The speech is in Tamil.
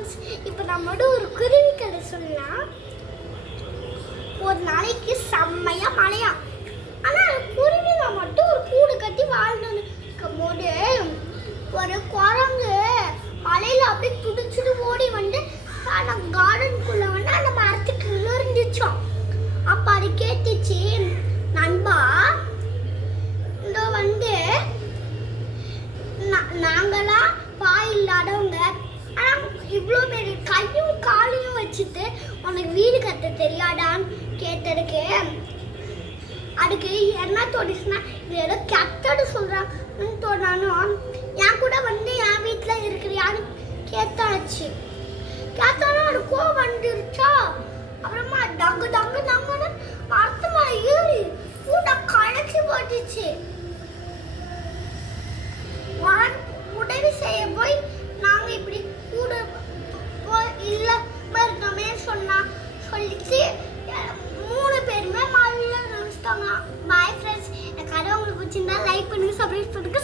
இப்போ நம்மளோட ஒரு குருவி கதை சொல்லலாம். ஒரு நாளைக்கு செம்மையா மழையா, ஆனால் குருவிங்க மட்டும் ஒரு கூடு கட்டி வாழ்ந்துன்னு இருக்கும்போது ஒரு குரங்கு மலையில அப்படியே துடிச்சுட்டு ஓடி வந்து அந்த கார்டனுக்குள்ள வந்து அந்த மரத்துக்கு இருந்துச்சோம். அப்ப அது கேட்டுச்சு, நண்பா இந்த வந்து நாங்களாம் பாய் இல்லாதவங்க, ஆனால் இவ்வளோ பெரிய கையும் காலையும் வச்சுட்டு உனக்கு வீடு கட்ட தெரியாதான்னு கேட்டதுக்கு அதுக்கு என்ன தோணுச்சுன்னா, இது ஏதோ கெட்டது சொல்கிறான்னு தோணாலும் என் கூட வந்து என் வீட்டில் இருக்கிறியான்னு கேட்டாச்சு. கேட்டாலும் அது கோவம் வந்துருச்சா. அப்புறமா டங்கு டங்கு டங்குன்னு மரத்து மேலே ஏறி கூட களைச்சி போட்டுச்சு. உதவி செய்ய போய் நாங்க இப்படி கூட இல்லாம இருக்கமே சொல்லிச்சு. 3 பேருமே மழையில நினைச்சிட்டாங்க. பாய் ஃப்ரெண்ட்ஸ், இந்த கதை உங்களுக்கு பிடிச்சிருந்தா லைக் பண்ணுங்க, சப்ஸ்கிரைப் பண்ணுங்க.